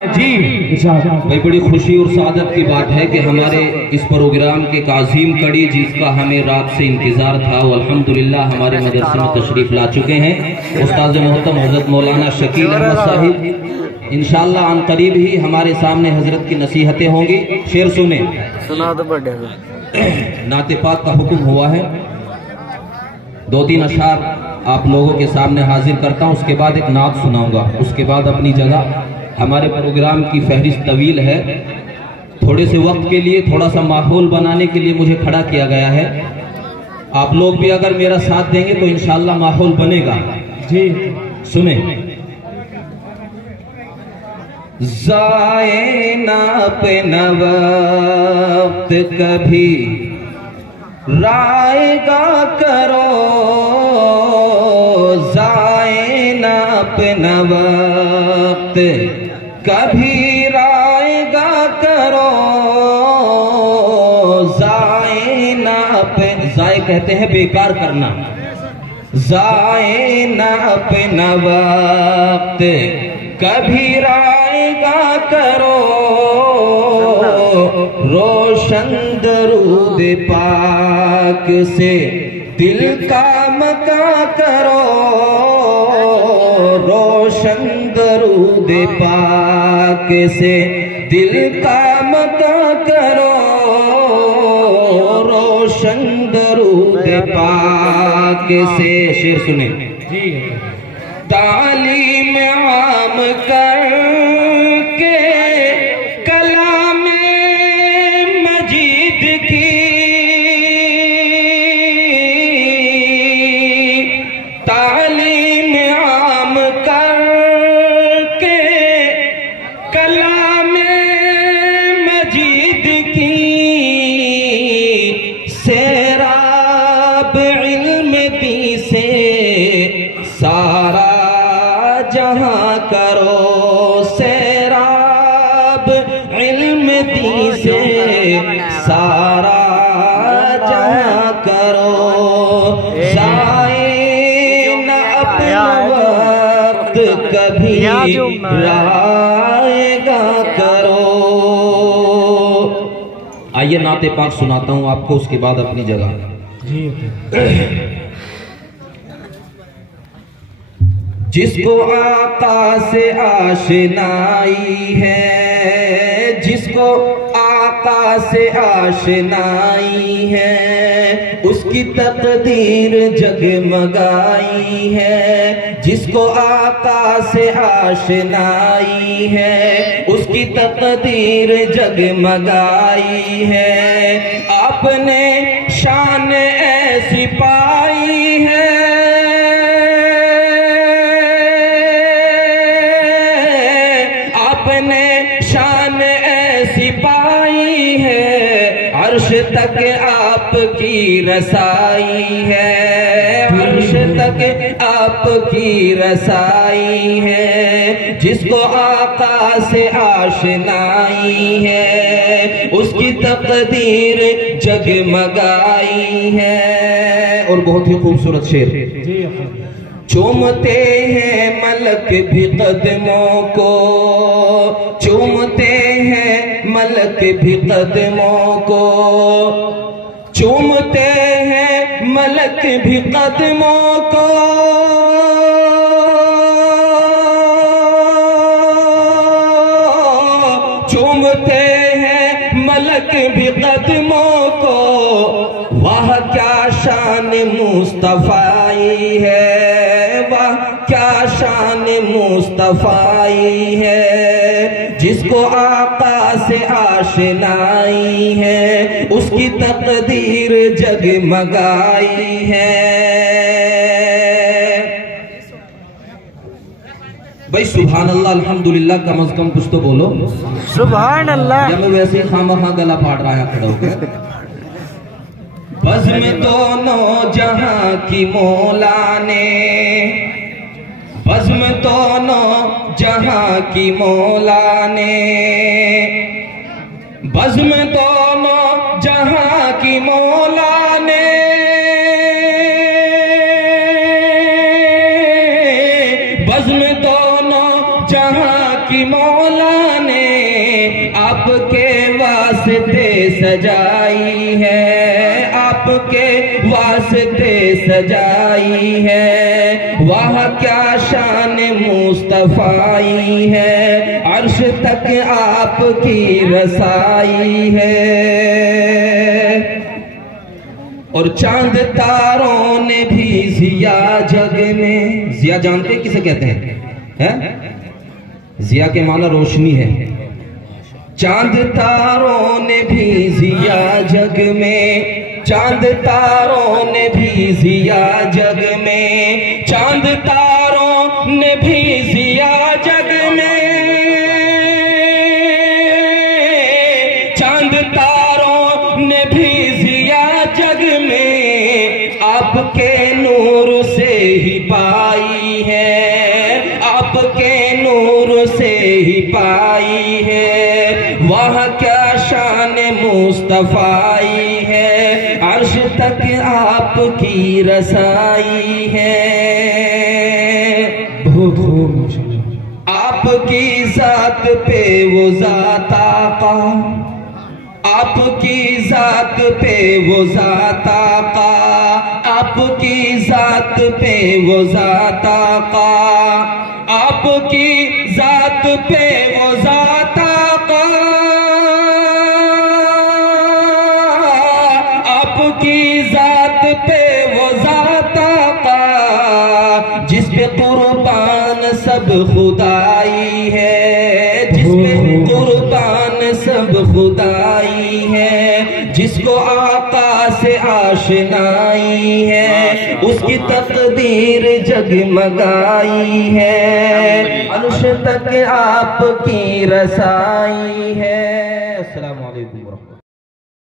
जी भाई, बड़ी खुशी और सादत की बात है कि हमारे इस प्रोग्राम के काज़ीम कड़ी जिसका हमें रात से इंतजार था वो अल्हम्दुलिल्लाह हमारे मदरसे में तशरीफ ला चुके हैं। उस्ताद मोहतरम हजरत मौलाना शकील अहमद साहिब इंशाअल्लाह अन करीब ही हमारे सामने हजरत की नसीहतें होंगी। शेर सुने, सुना तो बड़े नाते पाक का हुक्म हुआ है, 2-3 अशार आप लोगों के सामने हाजिर करता हूँ, उसके बाद एक नात सुनाऊंगा। उसके बाद अपनी जगह, हमारे प्रोग्राम की फहरिस्त तवील है, थोड़े से वक्त के लिए थोड़ा सा माहौल बनाने के लिए मुझे खड़ा किया गया है। आप लोग भी अगर मेरा साथ देंगे तो इंशाअल्लाह माहौल बनेगा। जी सुने, जाए ना पे न वक्त कभी रायगा करो, जाए ना पे न वक्त कभी रायगा करो, जाए ना पे, जाए कहते हैं बेकार करना, जाए ना पे न वक्त कभी रायगा करो, रोशन दरूद पाक से दिल का मका करो, रोशन दरूद पाक से दिल का मका करो, रोशन दरूद पाक से। शेर सुने, तालीम आम कर के कलाम मजीद की, तालीम आम कर के कलाम मजीद की, सैराब इल्म दी से सारा जहां करो, सैराब इल्म दी से सारा जहां करो, जाए न अपना वक्त कभी रायगा करो। आइए नाते पाक सुनाता हूं आपको, उसके बाद अपनी जगह। जिसको आका से आशनाई है, जिसको आका से आशनाई है, उसकी तकदीर जगमगाई है, जिसको आका से आशनाई है, उसकी तकदीर जगमगाई है, आपने शान ऐसी पाई है, शान ऐसी पाई है, अर्श तक आपकी रसाई है, अर्श तक आपकी रसाई है, जिसको आका से आशनाई है, उसकी तकदीर जगमगाई है। और बहुत ही खूबसूरत शेर, चूमते हैं मलक भी कदमों को, चूमते हैं मलक भी कदमों को, चूमते हैं मलक भी कदमों को, चूमते हैं मलक भी कदमों को, वाह क्या शान मुस्तफाई है, वाह क्या शान मुस्तफाई है, जिसको आका से आशनाई है, उसकी तकदीर जगमगाई है। भाई सुभान अल्लाह अल्हम्दुलिल्लाह कम से कम कुछ तो बोलो सुभान अल्लाह, या मैं वैसे ही खामा गला फाड़ रहा है खड़ा होकर। बज़्म दोनों जहां की मौला ने, बज़्म दोनों जहां की मौला ने, बज़्म दोनों जहां की मौला ने, बज़्म दोनों जहां की मौला वास्ते सजाई है, आपके वास्ते सजाई है। वाह क्या शान मुस्तफाई है, अर्श तक आपकी रसाई है। और चांद तारों ने भी जिया जग में, जिया जानते किसे कहते हैं? जिया के माना रोशनी है। चांद तारों ने भी जिया जग में, चांद तारों ने भी जिया जग में, चांद तारों ने भी जिया जग में, चांद तारों ने भी जिया जग में। आपके नूर से ही पाई है, आपके नूर से ही पाई है। वह क्या शान मुस्तफाई है, अर्श तक आपकी रसाई है। आपकी जात पे वो जात आका, आपकी जात पे वो जात आका, आपकी जात पे वो जात आका, आपकी जात पे वो जात आका, आपकी जात पे वो जात आका, जिस पे कुर्बान सब खुदाई है, जिस पे कुर्बान सब खुदाई है। जिसको आका से आशनाई है, उसकी तकदीर जगमगाई है, अर्श तक आपकी रसाई है।